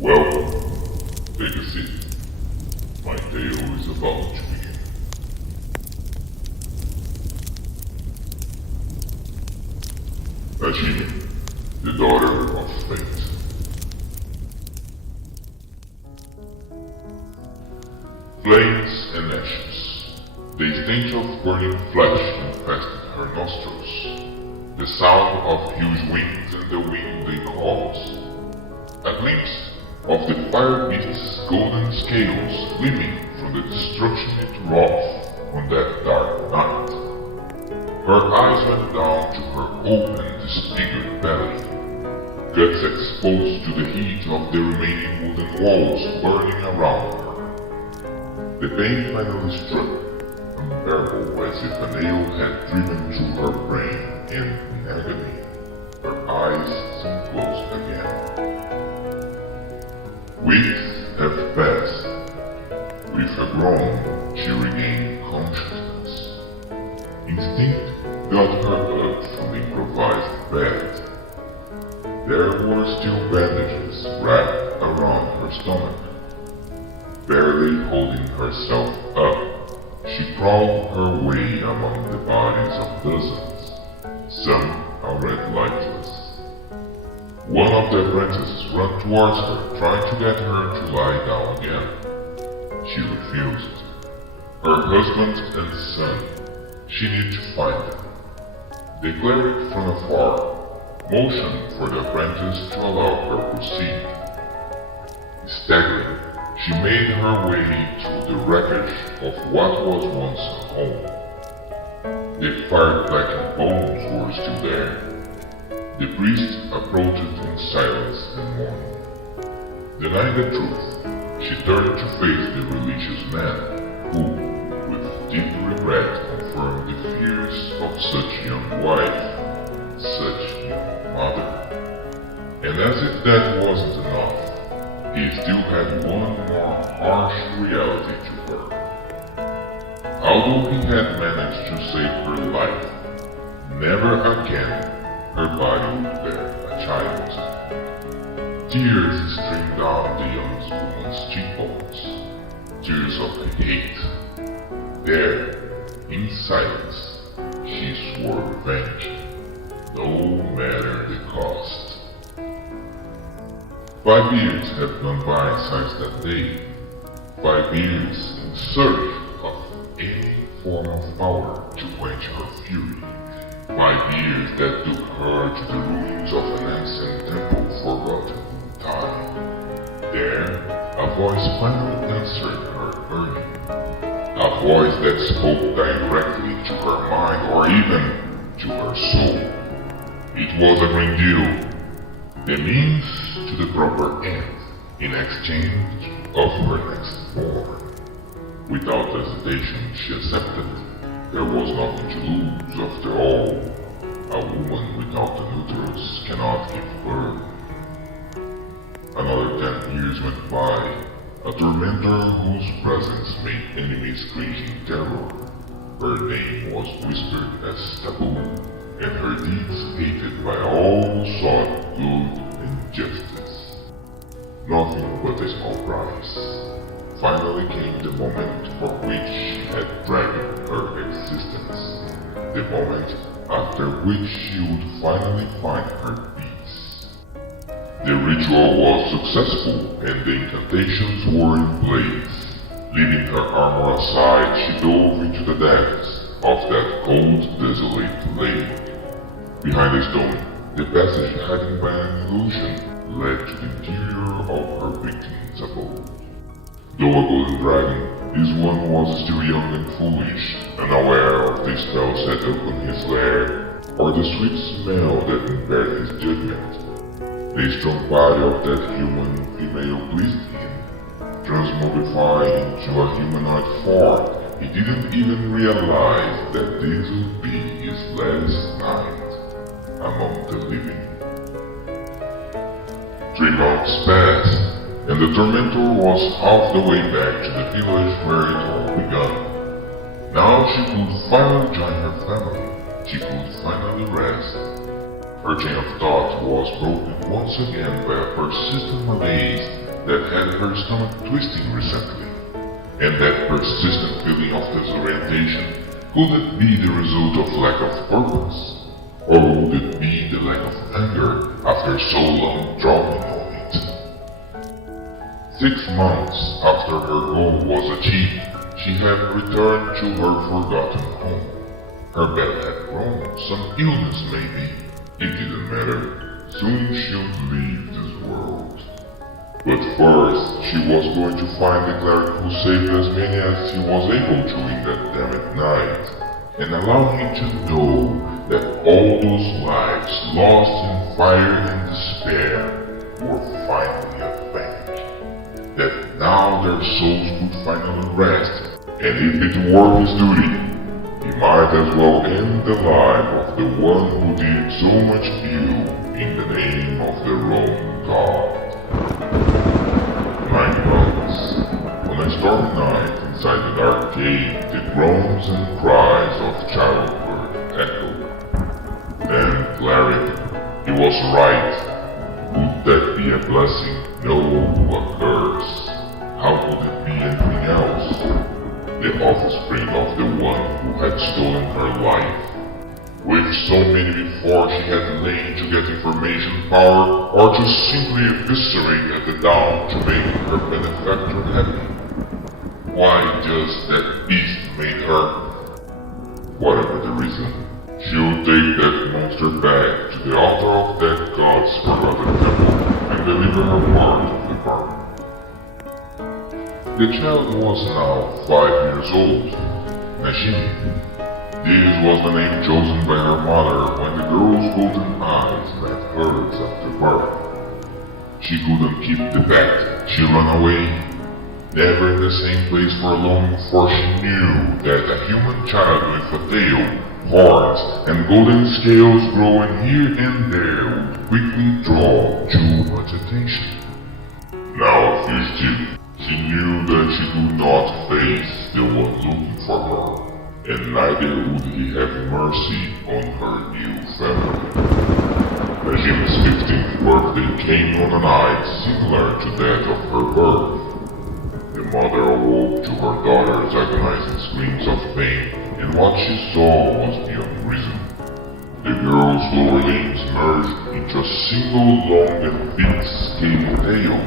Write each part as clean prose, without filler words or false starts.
Welcome. Take a seat. My tale is about to begin. Najime, the daughter of fate. Flames and ashes. The stench of burning flesh infested her nostrils. The sound of huge wings and the wind they caused. A glimpse of the fire beast's golden scales gleaming from the destruction it wrought on that dark night. Her eyes went down to her open, disfigured belly, guts exposed to the heat of the remaining wooden walls burning around her. The pain finally struck, unbearable as if a nail had driven through her brain, and in agony, her eyes seemed closed again. Weeks have passed. With a groan, she regained consciousness. Instinct got her up from the improvised bed. There were still bandages wrapped around her stomach. Barely holding herself up, she crawled her way among the bodies of dozens, some already lifeless. One of the apprentices ran towards her, trying to get her to lie down again. She refused. Her husband and son, she needed to find them. The cleric from afar motioned for the apprentice to allow her to proceed. Staggering, she made her way through the wreckage of what was once a home. The fire-blackened bones were still there. The priest approached in silence and mourning. Denying the truth, she turned to face the religious man, who, with deep regret, confirmed the fears of such young wife, such young mother. And as if that wasn't enough, he still had one more harsh reality to her. Although he had managed to save her life, never again her body would bear a child. Tears streamed down the young woman's cheekbones, tears of hate. There, in silence, she swore revenge, no matter the cost. 5 years had gone by since that day. 5 years in search of any form of power to quench her fury. 5 years that took her to the ruins of an ancient temple forgotten in time. There, a voice finally answered her burning. A voice that spoke directly to her mind or even to her soul. It was a green deal, the means to the proper end, in exchange of her next born. Without hesitation, she accepted. There was nothing to lose after all. A woman without an uterus cannot give birth. Another 10 years went by. A tormentor whose presence made enemies cringe in terror. Her name was whispered as taboo, and her deeds hated by all who sought good and justice. Nothing but a small price. Finally came the moment for which she had dragged her existence. The moment after which she would finally find her peace. The ritual was successful and the incantations were in place. Leaving her armor aside, she dove into the depths of that cold, desolate lake. Behind a stone, the passage hidden by an illusion led to the interior of her victim's abode. Though a golden dragon, this one was still young and foolish, unaware of the spell set upon his lair, or the sweet smell that impaired his judgment. The strong body of that human female pleased him, transmogrifying into a humanoid form. He didn't even realize that this would be his last night among the living. 3 months passed, and the tormentor was half the way back to the village where it all began. Now she could finally join her family. She could finally rest. Her chain of thought was broken once again by a persistent malaise that had her stomach twisting recently, and that persistent feeling of disorientation, could it be the result of lack of purpose? Or would it be the lack of anger after so long dwelling on it? 6 months after her goal was achieved, she had returned to her forgotten home. Her bed had grown, some illness maybe, it didn't matter. Soon she would leave this world. But first, she was going to find the cleric who saved as many as he was able to in that damned night, and allow him to know that all those lives lost in fire and despair were finally avenged. That now their souls could finally rest, and if it were his duty, he might as well end the life of the one who did so much ill in the name of the Roman god. 9 months. On a stormy night inside the dark cave, the groans and cries of childbirth echoed. Then cleric, he was right. Would that be a blessing? No, a curse. How could it be anything else? The offspring of the one who had stolen her life. With so many before she had lain to get information power, or to simply eviscerate at the dawn to make her benefactor happy. Why just that beast made her? Whatever the reason, she would take that monster back to the altar of that god's forgotten temple and deliver her part of the bargain. The child was now 5 years old, Najime. This was the name chosen by her mother when the girl's golden eyes met hers after birth. She couldn't keep the bet. She ran away, never in the same place for long, for she knew that a human child with a tail, horns, and golden scales growing here and there would quickly draw too much attention. Now a fugitive, she knew that she could not face the one looking for her, and neither would he have mercy on her new family. Najime's 15th birthday came on a night similar to that of her birth. The mother awoke to her daughter's agonizing screams of pain, and what she saw was beyond reason. The girl's lower limbs merged into a single long and thick scaly tail.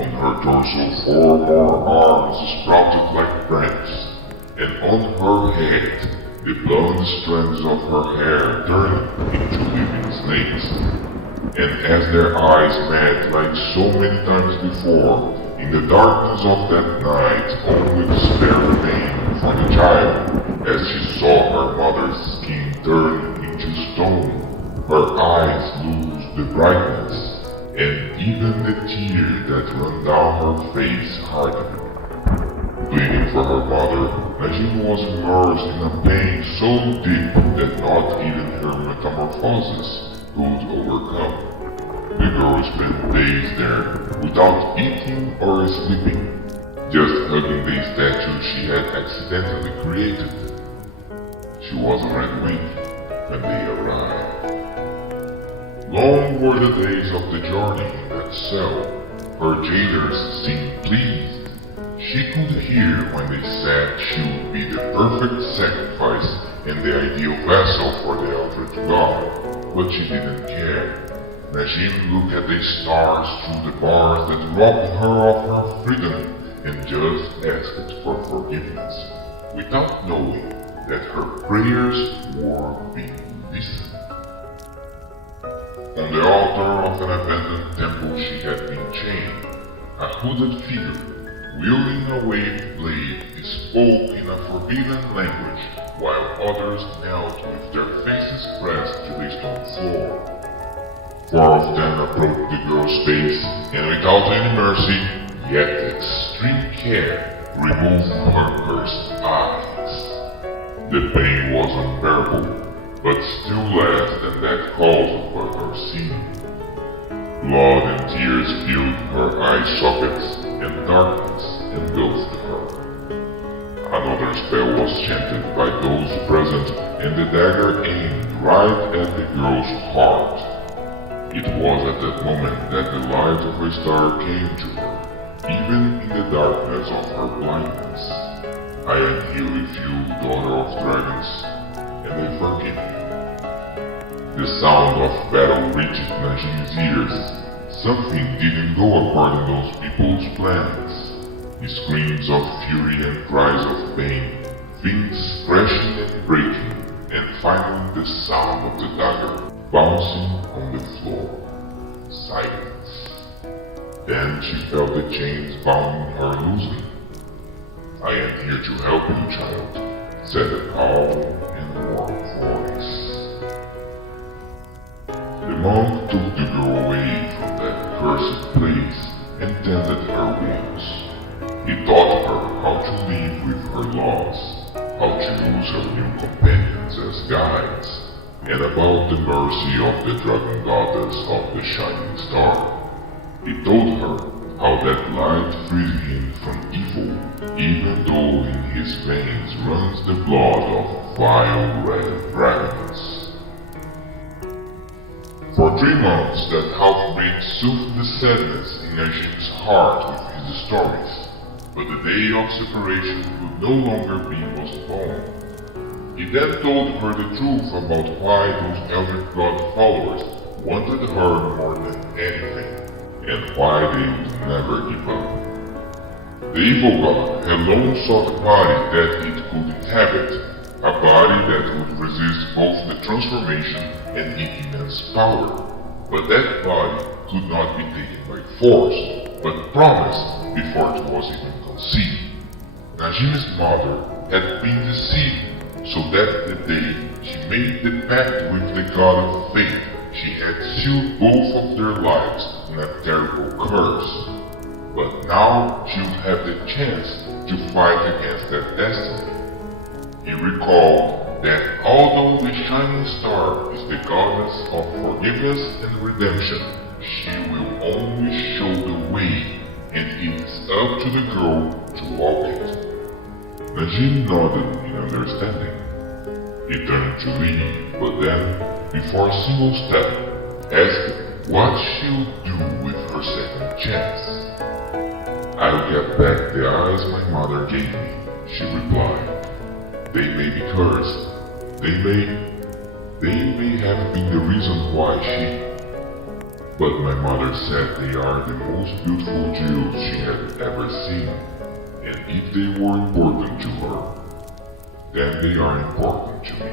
On her torso 4 more arms sprouted like branches, and on her head, the blonde strands of her hair turned into living snakes. And as their eyes met like so many times before, in the darkness of that night, only despair remained for the child, as she saw her mother's skin turn into stone, her eyes lose the brightness, and even the tear that ran down her face hardened. Pleading for her mother, Najime was immersed in a pain so deep that not even her metamorphosis could overcome. The girl spent days there, without eating or sleeping, just hugging the statue she had accidentally created. She was a red wing when they arrived. Long were the days of the journey in that cell. Her jailers seemed pleased. She could hear when they said she would be the perfect sacrifice and the ideal vessel for the Eldritch God, but she didn't care. Najime looked at the stars through the bars that robbed her of her freedom and just asked for forgiveness, without knowing that her prayers were being listened. On the altar of an abandoned temple she had been chained. A hooded figure, wielding a waved blade, spoke in a forbidden language, while others knelt with their faces pressed to the stone floor. 4 of them approached the girl's face, and without any mercy, yet extreme care, removed her cursed eyes. The pain was unbearable, but still less than that caused by her sin. Blood and tears filled her eye sockets, and darkness engulfed her. Another spell was chanted by those present, and the dagger aimed right at the girl's heart. It was at that moment that the light of a star came to her. even in the darkness of her blindness. I am here with you, daughter of dragons, and I forgive you. The sound of battle reached Najime's ears. Something didn't go according to those people's plans. The screams of fury and cries of pain, things crashing and breaking, and finally the sound of the dagger bouncing on the floor. Silence. Then she felt the chains bound her loosening. I am here to help you, child, said a calm and warm voice. The monk took the girl away from that cursed place and tended her wounds. He taught her how to live with her loss, how to use her new companions as guides, and about the mercy of the dragon goddess of the shining star. He told her how that light freed him from evil, even though in his veins runs the blood of vile red dragons. For 3 months that half-breed soothed the sadness in Najime's heart with his stories. But the day of separation could no longer be postponed. He then told her the truth about why those Eldritch God followers wanted her more than anything, and why they would never give up. The evil god had long sought a body that it could inhabit, a body that would resist both the transformation and its immense power. But that body could not be taken by force, but promised before it was even conceived. Najime's mother had been deceived, so that the day she made the pact with the god of fate, she had sealed both of their lives in a terrible curse. But now she would have the chance to fight against that destiny. He recalled that although the shining star is the goddess of forgiveness and redemption, she will only show the way, and it is up to the girl to walk it. Najime nodded in understanding. He turned to leave, but then, before a single step, asked what she would do with her second chance. I'll get back the eyes my mother gave me, she replied. They may be cursed. They may have been the reason why But my mother said they are the most beautiful jewels she had ever seen, and if they were important to her, then they are important to me.